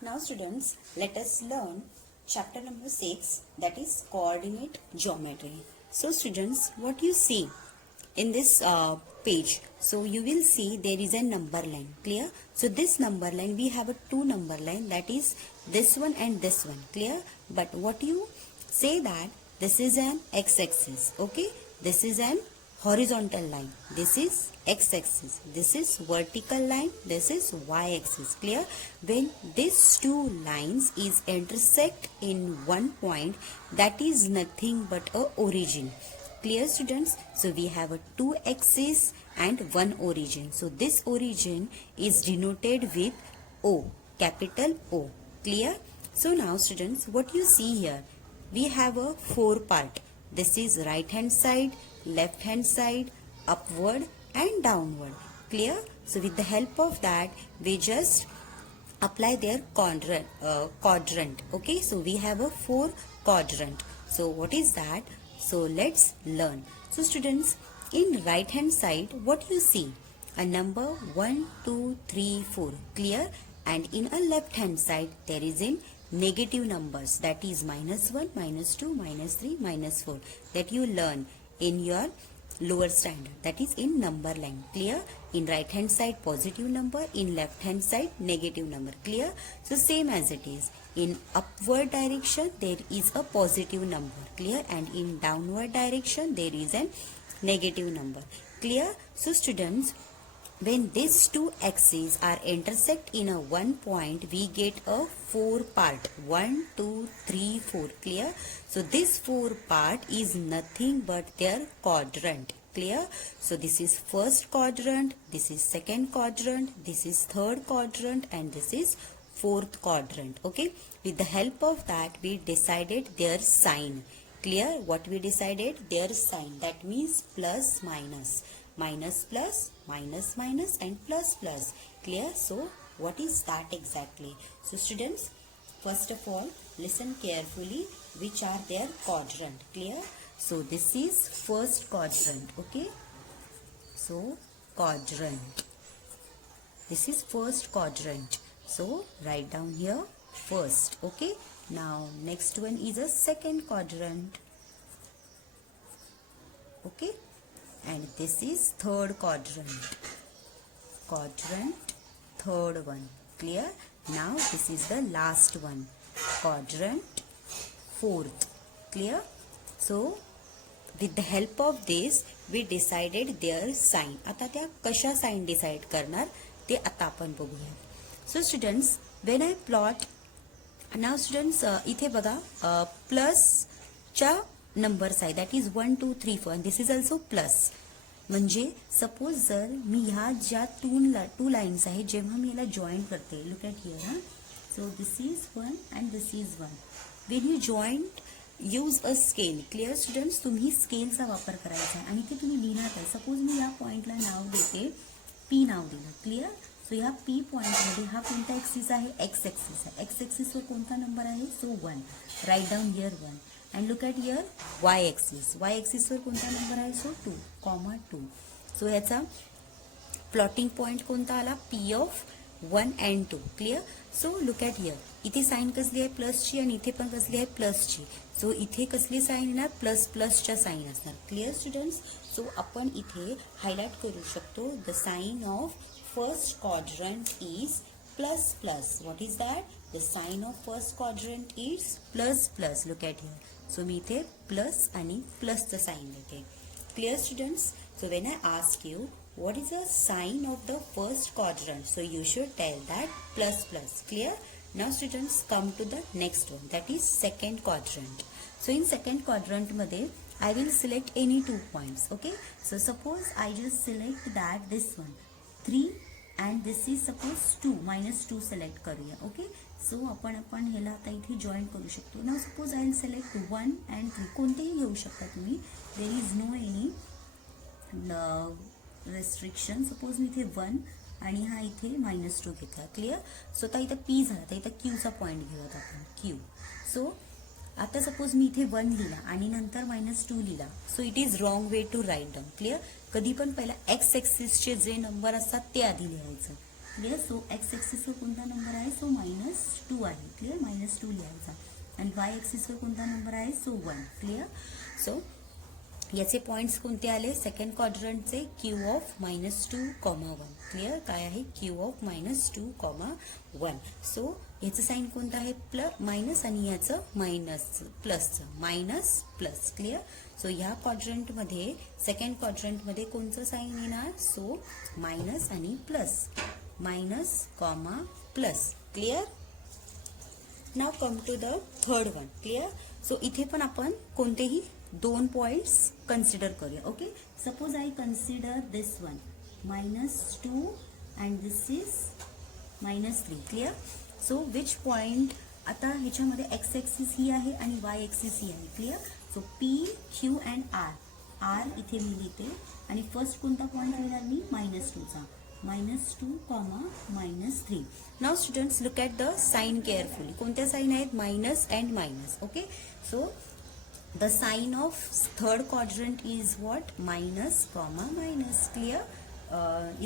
Now students, let us learn chapter number 6, that is coordinate geometry. So students, what you see in this page, so you will see there is a number line, clear? So this number line, we have a two number line, that is this one and this one, clear? But what you say that this is an x-axis, okay? This is an horizontal line, this is x-axis, this is vertical line, this is y-axis, clear? When these two lines is intersect in one point, that is nothing but a origin, clear students? So we have a two axis and one origin, so this origin is denoted with O, capital O, clear? So now students, what you see here, we have a four part. This is right hand side, left hand side, upward and downward, clear? So with the help of that, we just apply their quadrant, okay? So we have a four quadrant. So what is that? So let's learn. So students, in right hand side, what you see? A number 1, 2, 3, 4, clear? And in a left hand side, there is in negative numbers, that is -1, -2, -3, -4, that you learn in your lower standard, that is in number line, clear? In right hand side positive number, in left hand side negative number, clear? So same as it is, in upward direction there is a positive number, clear? And in downward direction there is a negative number, clear? So students, when these two axes are intersect in a one point, we get a four part, 1, 2, 3, 4, clear? So this four part is nothing but their quadrant, clear? So this is first quadrant, this is second quadrant, this is third quadrant, and this is fourth quadrant, okay? With the help of that, we decided their sign, clear? What we decided? Their sign, that means plus minus, minus plus, minus minus, and plus plus, clear? So what is that exactly? So students, first of all, listen carefully which are their quadrant, clear? So this is first quadrant, okay? So quadrant, this is first quadrant, so write down here first, okay? Now next one is a second quadrant, okay? And this is third quadrant, third one, clear? Now this is the last one, quadrant fourth, clear? So with the help of this, we decided their sign. आता त्या कशा sign decide करणार ते आता आपण बघूया. So students, when I plot, now students इथे बघा plus च्या numbers आहे, that is 1, 2, 3, 4, and this is also plus. म्हणजे सपोज जर मी ह्या ज्या टू लाईन्स आहेत, जेव्हा मी याला जॉईन करते, लुक ॲट हियर हा, सो this is one and this is one. When you joint, use a scale, clear students? तुम्ही स्केलचा वापर करायचा आहे आणि ते तुम्ही लिहिणार आहे. सपोज मी या पॉईंटला नाव देते, पी नाव दिलं, क्लिअर? सो ह्या पी पॉईंटमध्ये हा कोणता ॲक्सिस आहे? एक्स ॲक्सिस आहे. एक्स ॲक्सिसवर कोणता नंबर आहे? So 1, write down here 1. and look at here y axis, y axis वर कोणता नंबर आहे? सो 2, 2. सो ह्याचा प्लॉटिंग पॉइंट कोणता आला? p ऑफ 1 and 2, clear? So look at here, इथे साईन कसली आहे? प्लसची, आणि इथे पण कसली आहे? प्लसची. सो इथे कसली साईन येणार? प्लस प्लसच्या साईन असणार, क्लिअर स्टुडंट्स? सो आपण इथे हायलाइट करू शकतो, the sign of first quadrant is plus plus. What is that? The sign of first quadrant is plus plus. Look at here. So मी इथे plus आणि plus चं sign देते. Clear students? So when I ask you what is the sign of the first quadrant, so you should tell that plus plus. Clear? Now students, come to the next one, that is second quadrant. So in second quadrant मध्ये I will select any 2 points. Okay? So suppose I just select that this one 3 and this is suppose 2, -2 select करूया. Okay? So आपण ह्याला आता इथे join करू शकतो. Now suppose I will select 1 and 3, कोणतेही घेऊ शकता तुम्ही, there is no any restriction. Suppose मी इथे 1 आणि हा इथे -2 घेतला, क्लिअर? सो आता इथं पी झाला, तर इथं क्यूचा पॉईंट घेऊयात आपण, क्यू. सो आता सपोज मी इथे 1 लिहिला आणि नंतर -2 लिहिला, so it is wrong way to right down, clear? कधी पण पहिला एक्स ॲक्सिसचे जे नंबर असतात ते आधी लिहायचं, क्लिअर? सो एक्स ॲक्सिसवर कोणता नंबर आहे? सो -2 आहे. क्लिअर, -2 लिहायचा. आणि वाय ॲक्सिसवर कोणता नंबर आहे, सो 1. क्लिअर. सो याचे पॉईंट्स कोणते आले, सेकंड क्वाड्रंटचे Q ऑफ -2, 1. क्लिअर, काय आहे, Q ऑफ -2, 1. सो याचं साईन कोणतं आहे, मायनस, आणि याचं मायनस, प्लसचं, मायनस प्लस. क्लिअर. सो ह्या क्वाड्रंटमध्ये, सेकंड क्वाड्रंटमध्ये कोणतं साईन येणार, सो मायनस आणि plus, minus comma plus. Clear. Now come to the third one. Clear. So इथे पण आपण कोणतेही 2 पॉइंट्स कन्सिडर करूया. Okay, suppose I consider this one -2 and this is -3. Clear. So which point, आता ह्याच्यामध्ये x axis ही आहे आणि वाय ॲक्सिस ही आहे. Clear. So P, Q and R इथे मी लिहिते आणि फर्स्ट कोणता पॉइंट लिहिणार मी, -2चा, -2, -3. Now students look at the sign carefully. कोणत्या साइन आहेत, minus and minus. Okay, so the sign of third quadrant is what, minus comma minus. Clear.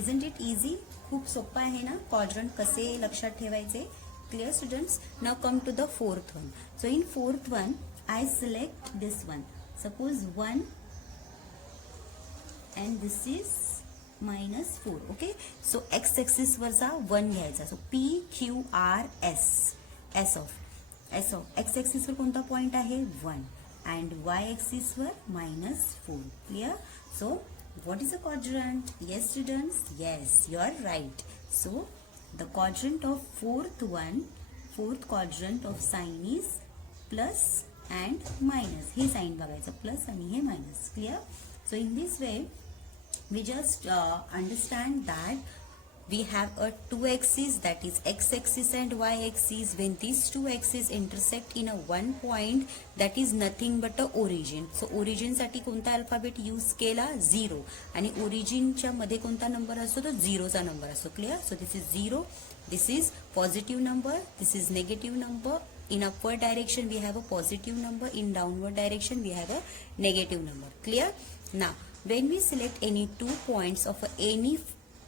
Isn't it easy? खूप सोपं आहे ना क्वाड्रंट कसे लक्षात ठेवायचे. Clear students. Now come to the fourth one. So in fourth one I select this one. Suppose 1 and this is -4. Okay, so x axis वरचा 1 घ्यायचा. So P, Q, R, S of x axis वर कोणता पॉइंट आहे, 1. and y axis were -4. Clear. So what is a quadrant? Yes students, yes, you are right. So the quadrant of fourth quadrant of sign is plus and minus. हे sign बघायचं, plus आणि हे minus. Clear. So in this way we just understand that we have a 2 axes, that is x axis and y axis. When these 2 axes intersect in a one point, that is nothing but a origin. So origin साठी कोणता alphabet use केला, 0. आणि ओरिजिनच्या मध्ये कोणता नंबर असतो, तो 0चा नंबर असतो. Clear. So this is 0, this is positive number, this is negative number. In upward direction we have a positive number, in downward direction we have a negative number. Clear. Now when we select any 2 points of any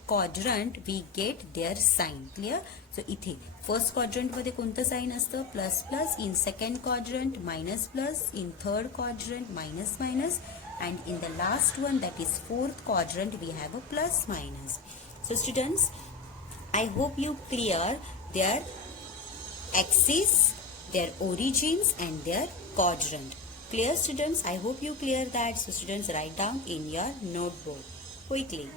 quadrant we get their sign. Clear. So इथे first quadrant मध्ये कोणतं साइन असतं, plus plus. In second quadrant minus plus. In third quadrant minus minus. and in the last one, that is fourth quadrant, we have a plus minus. So students, I hope you clear their axis, their origins and their quadrant. Clear students? I hope you clear that. So students, write down in your notebook quickly.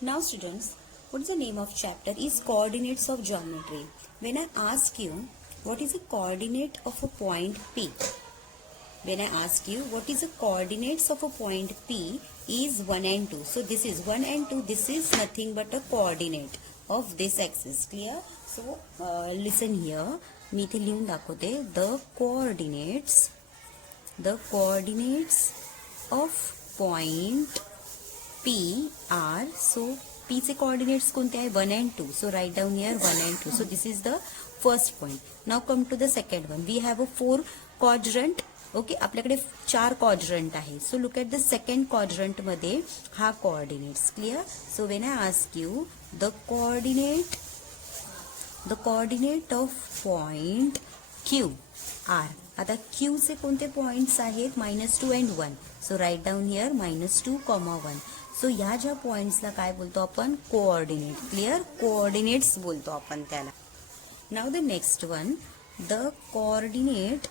Now students, what is the name of chapter is coordinates of geometry. When I ask you what is the coordinate of a point P, when I ask you what is the coordinates of a point P is 1 and 2. So this is 1 and 2, this is nothing but a coordinate of this axis. Clear. So listen here, मी इथे लिहून दाखवते. the coordinates of point P are, so P चे coordinates कोणते आहे, 1 and 2. So write down here 1 and 2. So this is the first point. Now come to the second one. We have a 4 quadrant. Okay, आपल्याकडे 4 quadrant आहे. So look at the second quadrant मध्ये हा coordinates. Clear. So when I ask you the coordinate of point Q R. आता Q चे कोणते points आहेत, -2 and 1. So right down here -2, 1. So ह्या ज्या पॉइंट्सला काय बोलतो आपण, कोऑर्डिनेट. क्लिअर. कोऑर्डिनेट्स बोलतो आपण त्याला. Now the next one, the coordinate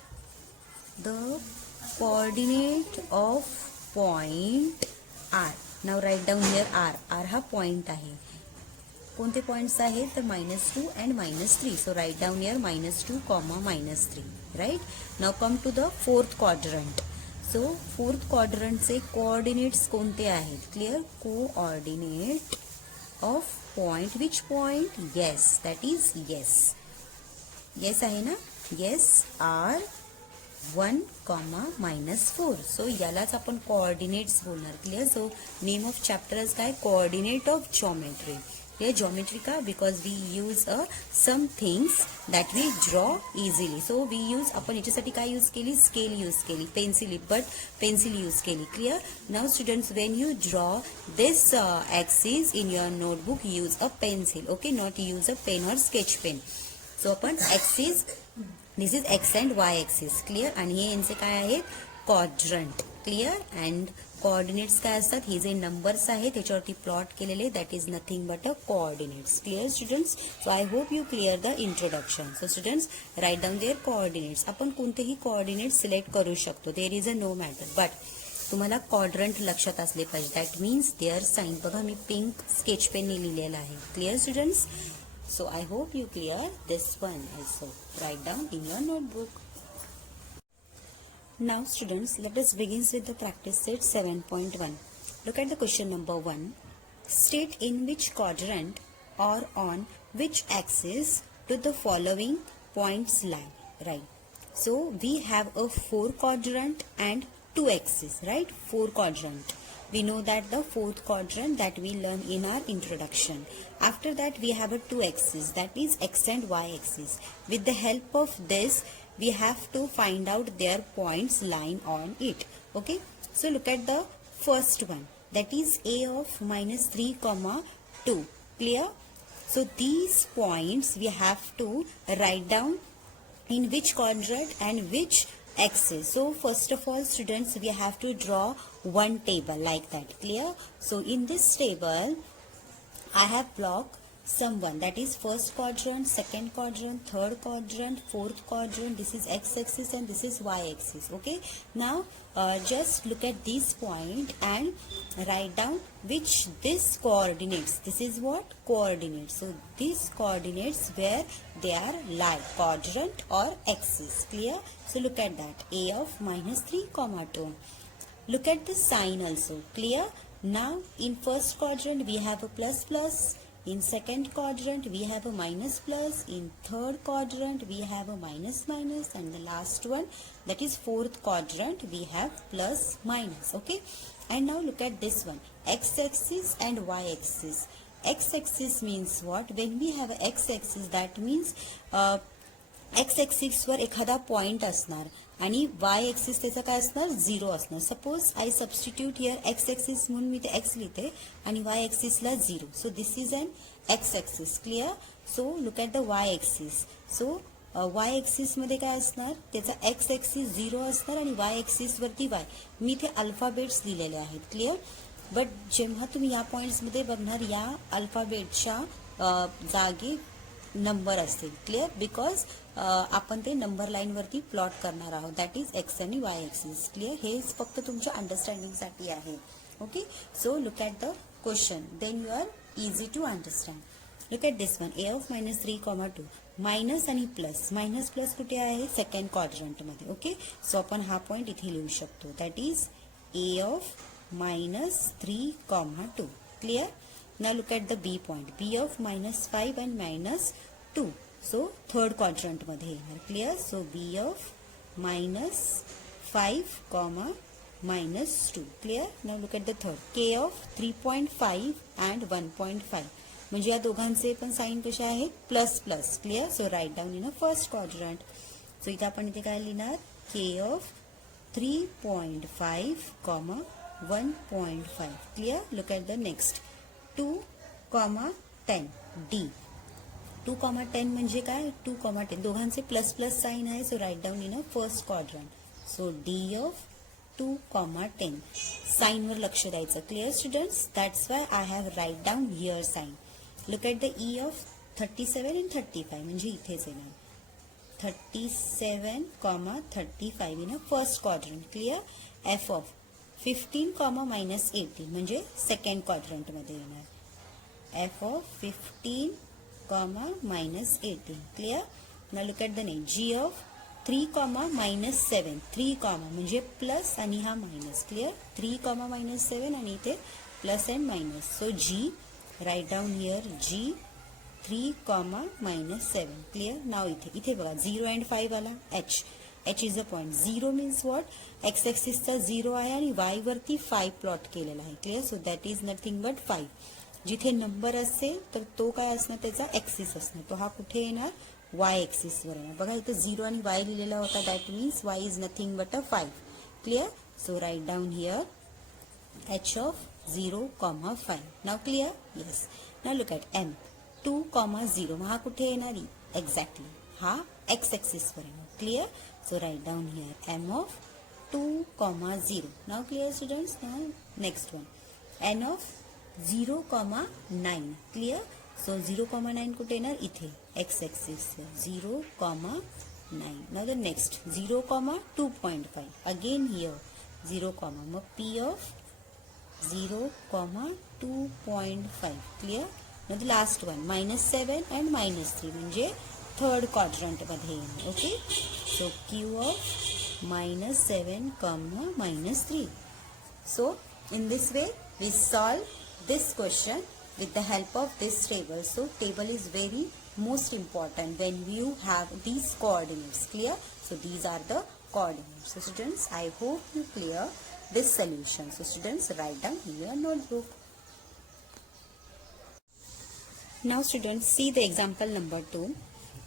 of point R. Now right down here R. R हा पॉइंट आहे. कोणते पॉइंट्स आहेत, तर -2 and -3. So right down here -2, -3. Right. Now come to the fourth quadrant. So fourth क्वाड्रंटचे coordinates कोणते आहेत, clear. Coordinate of point, which point, yes, that is yes. Yes आहे ना, येस आर 1, -4. सो यालाच आपण कोऑर्डिनेट्स बोलणार. Clear. So name of chapter काय, coordinate of geometry. Here geometry का because we use some things that we draw easily. So we use आपण याच्यासाठी काय यूज केली, स्केल यूज केली, पेन्सिल यूज केली. Clear? Now students, when you draw this axis in your notebook, use a pencil. Okay, not use a pen or sketch pen. So आपण axis, this is x and y axis. Clear? आणि हे यांचे काय आहेत, quadrant. Clear? And coordinates काय असतात, हे जे नंबर्स आहेत त्याच्यावरती plot केलेले, that is nothing but a coordinates. Clear students? So I hope you clear the introduction. So students, write down their coordinates. आपण कोणतेही कोऑर्डिनेट सिलेक्ट करू शकतो, there is a no matter, but तुम्हाला क्वाड्रंट लक्षात असले पाहिजे. That means their sign. बघा मी पिंक स्केच पेनने लिहिलेलं आहे. Clear students? So I hope you clear this one also. Write down in your notebook. Now students, let us begin with the practice set 7.1. Look at the question number 1. State in which quadrant or on which axis do the following points lie. Right. So we have a 4 quadrant and 2 axes. Right. 4 quadrant. We know that the 4th quadrant that we learn in our introduction. After that we have a 2 axes, that is x and y axis. With the help of this, we have to find out their points lying on it. Okay, so look at the first one, that is a of -3, 2. Clear? So these points we have to write down in which quadrant and which axis. So first of all students, we have to draw one table like that. Clear? So in this table I have blocked someone, that is first quadrant, second quadrant, third quadrant, fourth quadrant. This is x-axis and this is y-axis. Okay, now just look at this point and write down which this coordinates. This is what? Coordinates. So these coordinates where they are lie, quadrant or axis. Clear? So look at that, a of -3, 2. Look at the sign also. Clear? Now in first quadrant we have a plus plus, in second quadrant we have a minus plus, in third quadrant we have a minus minus, and the last one, that is fourth quadrant, we have plus minus. Okay, and now look at this one, x-axis and y-axis. X-axis means what? When we have a x-axis, that means x-axis वर एखादा पॉइंट असणार आणि Y axis त्याचा काय असणार, 0 असणार. Suppose I substitute here x axis म्हणून मी ते एक्स लिहिते आणि वाय एक्सिसला 0. So this is an x axis. Clear? So look at the y axis. So y axis मध्ये काय असणार, त्याचा एक्स एक्सिस 0 असणार आणि वाय एक्सिस वरती वाय. मी ते अल्फाबेट्स लिहिलेले आहेत. क्लिअर? बट जेव्हा तुम्ही या पॉइंट्स मध्ये बघणार, या अल्फाबेटच्या जागी नंबर असतील. क्लिअर? बिकॉज आपण ते नंबर लाईन वरती प्लॉट करणार आहोत, दॅट इज एक्स आणि वाय एक्सिस. क्लिअर? हे फक्त तुमच्या अंडरस्टँडिंगसाठी आहे. Okay, so look at the question, then you are easy to understand. Look at this one, A of -3, 2. Minus आणि प्लस, मायनस प्लस कुठे आहे, सेकंड क्वाड्रंटमध्ये. ओके, सो आपण हा पॉइंट इथे लिहू शकतो, that is a of -3, 2. Clear? Now look at the B point, B of -5 and -2. So third quadrant मध्ये येणार. Clear? So B of -5, -2. Clear? Now look at the third, K of 3.5 and 1.5. म्हणजे या दोघांचे पण साइन कसे आहेत, plus plus. Clear? So right down in a first quadrant. So इथे आपण इथे काय लिहिणार, K of 3.5, 1.5. Clear? Look at the next, 2, 10, D. 2, 10 म्हणजे काय, 2, 10 दोघांचे प्लस प्लस साइन आहे. So right down in a first quadrant. So D of 2, 10. Sign वर लक्ष द्यायचं. Clear students? That's why I have right down here sign. Look at the E of 37 and 35 म्हणजे इथेच येणार, 37, 35 in a first quadrant. Clear? F of 15, -18 म्हणजे second quadrant मध्ये येणार, F of 15, -18. Clear? Now look at the next, G of 3, -7. 3, म्हणजे प्लस आणि हा minus. Clear? 3, -7 आणि इथे plus and minus. So G, right down here G 3, -7. Clear? Now इथे बघा 0 and 5 आला. H is a point. 0 means what, X एक्सिसचा 0 आहे आणि वाय वरती 5 प्लॉट केलेला आहे. Clear? So that is nothing but 5. जिथे नंबर असेल तर तो काय असणार, त्याचा ॲक्सिस असणार. तो हा कुठे येणार, वाय ॲक्सिसवर येणार. बघा इथे 0 आणि वाय लिहिलेला होता, that means y is nothing but a 5. Clear. So right down here h of 0, 5. Now clear? Yes. Now look at m. 2, 0. हा कुठे येणार, एक्झॅक्टली हा x axis वर येणार. Clear. So right down here m of 2, 0. Now clear students? Now next one. n of 0, 9. Clear? So 0, 9 कुठे येणार, इथे x axis 0, 9. Now the next 0, 2.5. Again here 0, mug p of 0, 2.5. Clear? Now the last one, -7 and -3 म्हणजे third quadrant मध्ये येईल. ओके. सो q of -7, -3. So in this way we solve this question with the help of this table. So table is very most important when you have these coordinates. Clear? So these are the coordinates. So students, I hope you clear this solution. So students, write down in your notebook. Now students, see the example number 2.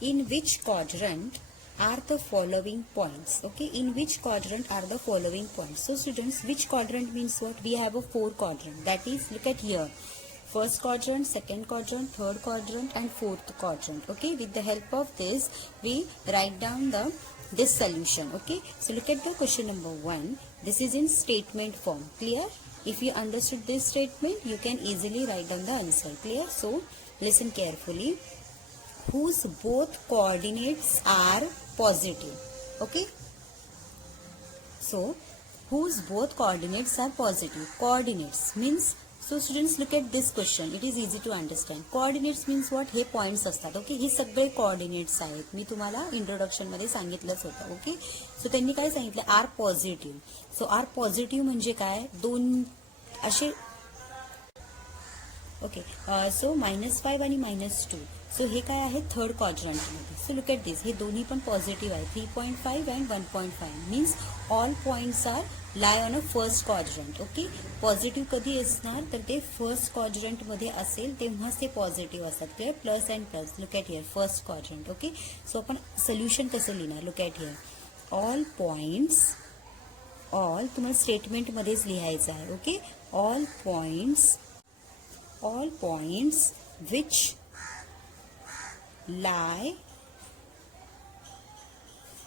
In which quadrant are the following points? Okay, in which quadrant are the following points? So students, which quadrant means what? We have a 4 quadrant. That is, look at here. First quadrant, second quadrant, third quadrant and fourth quadrant. Okay, with the help of this we write down this solution. Okay, so look at the question number 1. This is in statement form. Clear? If you understood this statement, you can easily write down the answer. Clear? So listen carefully. Whose both coordinates are positive. Okay, so whose both coordinates are positive. Coordinates means, so students, look at this question. It is easy to understand. Coordinates means what? हे points असतात. Okay, हे सगळे coordinates आहेत. मी तुम्हाला इंट्रोडक्शन मध्ये सांगितलंच होतं. ओके, सो त्यांनी काय सांगितलं, R positive. So R positive म्हणजे काय, दोन असे. ओके, सो -5 आणि -2. सो हे काय आहे, थर्ड क्वाड्रंटमध्ये. सो लुक ॲट दिस, हे दोन्ही पण पॉझिटिव्ह आहे. 3.5 and 1.5 means all points are lie on a first quadrant. Okay, positive कधी असणार, तर ते फर्स्ट क्वाड्रंटमध्ये असेल तेव्हाच ते पॉझिटिव्ह असतात. Clear? Plus and plus. Look at here first quadrant. Okay, so आपण सोल्युशन कसं लिहिणार, look at here. All points, all तुम्हाला स्टेटमेंटमध्येच लिहायचं आहे. Okay, all points which lie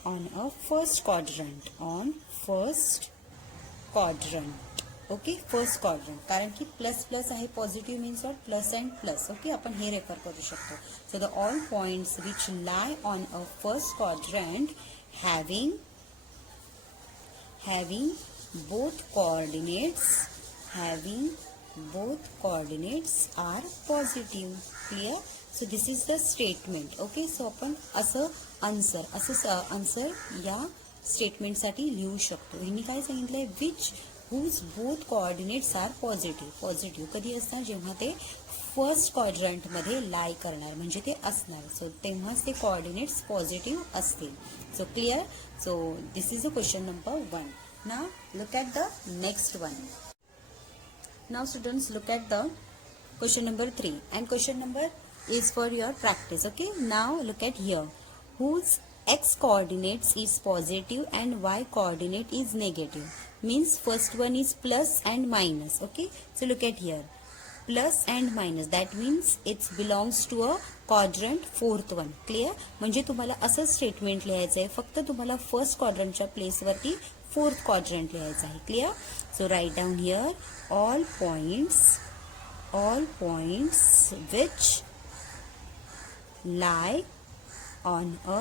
on a first quadrant, on first quadrant. Okay, first quadrant, कारण की plus plus आहे, positive means what, plus and plus. Okay, आपण हे रेफर करू शकतो. So the all points which lie on a first quadrant having both coordinates are positive. Clear? So this is the statement. Okay, so आपण असं आन्सर या स्टेटमेंटसाठी लिहू शकतो. यांनी काय सांगितलंय, whose both coordinates are positive. Positive कधी असणार, जेव्हा ते फर्स्ट क्वाड्रंटमध्ये लाई करणार, म्हणजे ते असणार. सो तेव्हाच ते कोऑर्डिनेट्स पॉझिटिव्ह असतील. So clear? So this is the question number 1. Now look at the next one. Now students, look at the question number 3, and question number is for your practice. Okay, now look at here. Whose x coordinates is positive and y coordinate is negative. Means first one is plus and minus. Okay, so look at here, plus and minus, that means it belongs to a quadrant fourth one. Clear? म्हणजे तुम्हाला असं स्टेटमेंट लिहायचं आहे, फक्त तुम्हाला first क्वाड्रंटच्या प्लेसवरती fourth quadrant लिहायचं आहे. Clear? So right down here all points which lie on a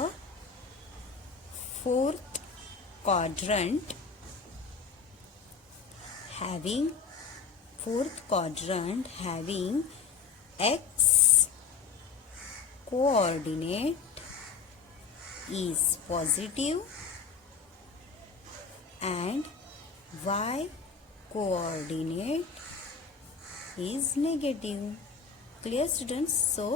fourth quadrant having x coordinate is positive and y coordinate is negative. Clear students? So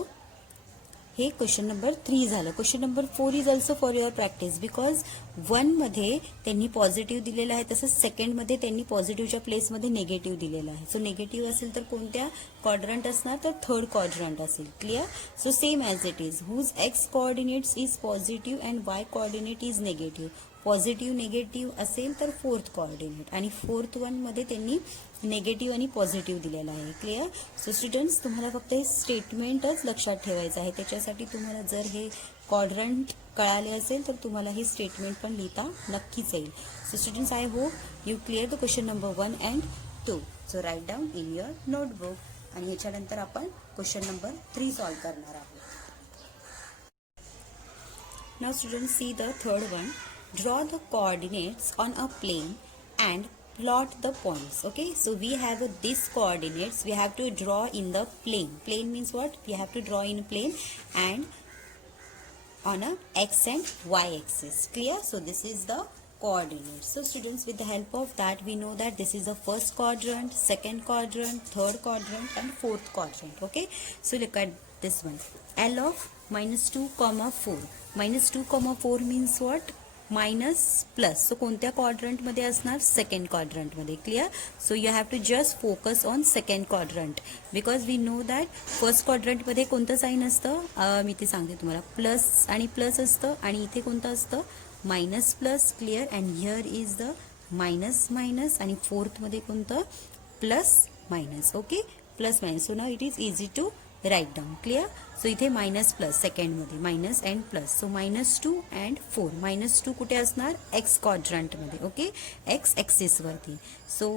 hey question number 3 झालं. Question number 4 is also for your practice because 1 मध्ये त्यांनी पॉझिटिव्ह दिलेलं आहे, तसंच सेकंड मध्ये त्यांनी पॉझिटिव्हच्या प्लेसमध्ये निगेटिव्ह दिलेलं आहे. सो निगेटिव्ह असेल तर कोणत्या क्वाड्रंट असणार, तर थर्ड क्वाड्रंट असेल. Clear. So same as it is whose x coordinates is positive and y coordinate is negative. Positive negative असेल तर फोर्थ कोऑर्डिनेट, आणि फोर्थ वन मध्ये त्यांनी निगेटिव्ह आणि पॉझिटिव्ह दिलेला आहे. क्लिअर. सो स्टुडंट्स तुम्हाला फक्त हे स्टेटमेंटच लक्षात ठेवायचं आहे. त्याच्यासाठी तुम्हाला जर हे क्वाड्रंट कळाले असेल तर तुम्हाला हे स्टेटमेंट पण लिहिता नक्कीच येईल. So students, I hope you clear the question number 1 and 2. So right down in your notebook. आणि ह्याच्यानंतर आपण क्वेश्चन नंबर 3 सॉल्व करणार आहोत. Now students, see the third one. Draw the coordinates on a plane and plot the points. Okay, so we have these coordinates we have to draw in the plane. Plane means what? We have to draw in plane and on a x and y axis. Clear. So this is the coordinates. So students, with the help of that we know that this is the first quadrant, second quadrant, third quadrant and fourth quadrant. Okay, so look at this one. L of -2, 4. -2, 4 means what? Minus plus. So कोणत्या क्वाड्रंटमध्ये असणार? Second क्वाड्रंटमध्ये. Clear. So you have to just focus on second quadrant because we know that first क्वाड्रंटमध्ये कोणतं साईन असतं, मी ते सांगते तुम्हाला. प्लस आणि प्लस असतं, आणि इथे कोणतं असतं? Minus plus. Clear. And here is the minus minus, आणि फोर्थमध्ये कोणतं? Plus minus. Okay, plus minus. So now it is easy to right down. Clear. So इथे मायनस प्लस सेकंडमध्ये, minus and plus. So -2 and 4. -2 कुठे असणार? एक्स क्वाड्रंटमध्ये. Okay, x ॲक्सिसवरती. सो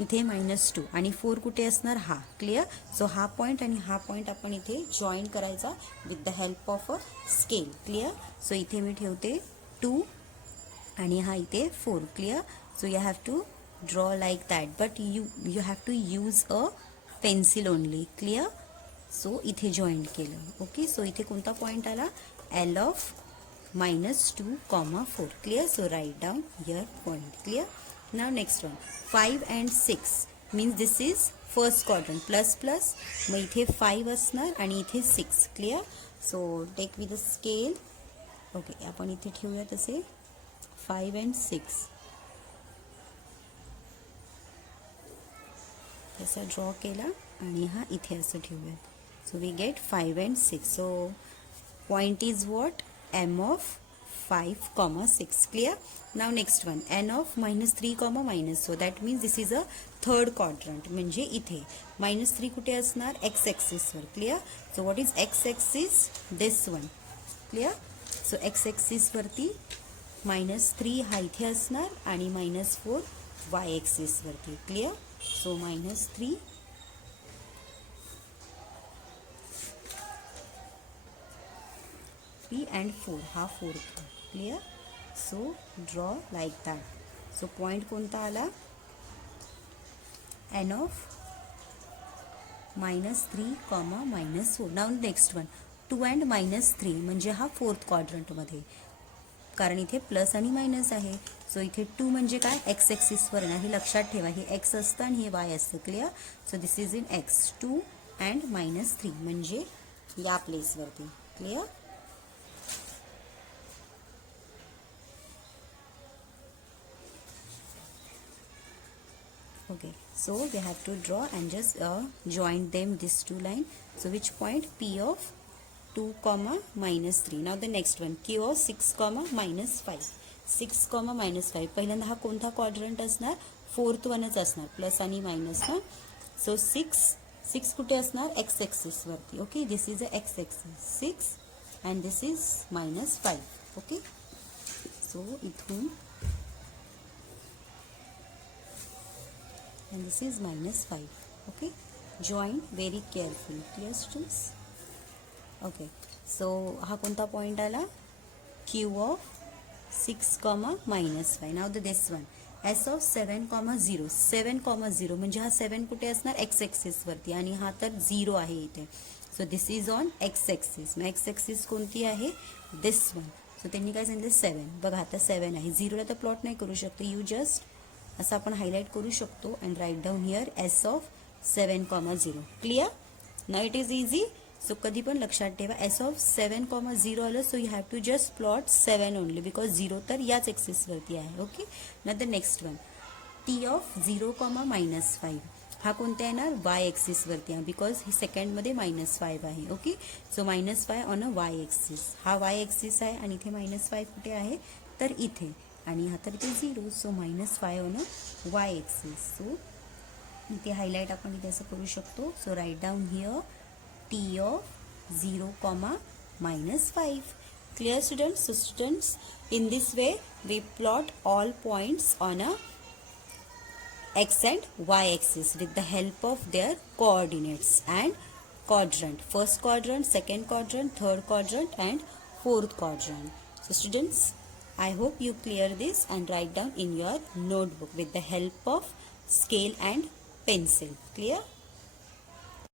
इथे -2 आणि 4 कुठे असणार? हा. क्लिअर. सो हा पॉईंट आणि हा पॉईंट आपण इथे जॉईन करायचा with the help of a scale. Clear. So इथे मी ठेवते 2 आणि हा इथे 4. Clear. So you have to draw like that, but you have to use a pencil only. Clear. So इथे जॉईंट केलं. ओके, सो इथे कोणता पॉईंट आला? L of -2, 4. Clear. So right down here point. Clear. Now next one. 5 and 6 means this is first quadrant. Plus plus, मग इथे 5 असणार आणि इथे 6. Clear. So take with the scale. Okay, आपण इथे ठेवूया तसे 5 and 6. तसा ड्रॉ केला आणि हा इथे असं ठेवूया. So we get 5 and 6. So point is what? M of 5, 6. Clear. Now next one. N of -3, -. So that means this is a third quadrant. म्हणजे इथे -3 कुठे असणार? X axis were. Clear. So what is X axis? This one. Clear. So X axis वरती -3 हा इथे असणार आणि -4 Y axis वरती. Clear. So -3 and 4. हा 4. Clear. So draw like that. So point कोणता आला? N of -3, -4. Now next one. 2 and -3 म्हणजे हा फोर्थ क्वाड्रंटमध्ये, कारण इथे प्लस आणि मायनस आहे. सो इथे 2 म्हणजे काय? एक्स ॲक्सिसवर आहे. हे लक्षात ठेवा, हे एक्स असतं आणि हे वाय असतं. Clear. So this is in x. 2 and -3 म्हणजे या प्लेसवरती. Clear. Okay, so we have to draw and just join them, these two lines. So which point? P of 2, -3. Now the next one. Q of 6, -5. 6, -5. पहिल्यांदा हा कोणता क्वाड्रंट असणार? फोर्थ वनच असणार. प्लस आणि मायनस ना. सो 6 कुठे असणार? एक्स ॲक्सिस वरती. Okay, this is a X axis 6 and this is -5. Okay, so इथून and this is -5. Okay, join very carefully. Clear students? Okay, so हा कोणता पॉइंट आला? Q of 6, -5. Now this one. S of 7, 0. 7, 0 म्हणजे हा 7 कुठे असणार? X axis वरती, आणि हा तर 0 आहे इथे. सो this is on x axis. Mug x axis कोणती आहे? This one. सो त्यांनी काय सांगितलं? 7. बघा आता 7 आहे. 0ला तर प्लॉट नाही करू शकतो. यू जस्ट असं आपण हायलाइट करू शकतो and right down here S of 7, 0. Clear. Now it is easy. So कधी पण लक्षात ठेवा एस ऑफ 7,0 आलं so you have to just plot 7 only because 0 तर याच एक्सिसवरती आहे. ओके, नंतर नेक्स्ट वन टी ऑफ 0,-5 हा कोणत्या येणार वाय एक्सिसवरती आहे बिकॉज हे सेकंडमध्ये -5 आहे. Okay, so -5 on a Y axis, हा वाय एक्सिस आहे आणि इथे -5 कुठे आहे तर इथे, आणि हा तर इथे 0 सो -5 ऑन अ वाय एक्सिस. सो इथे हायलाईट आपण इथे असं करू शकतो. So right down here T of 0,-5. Clear students? So students, in this way we plot all points on a x and y axis with the help of their coordinates and quadrant. First quadrant, second quadrant, third quadrant and fourth quadrant. So students, I hope you clear this and write down in your notebook with the help of scale and pencil. Clear?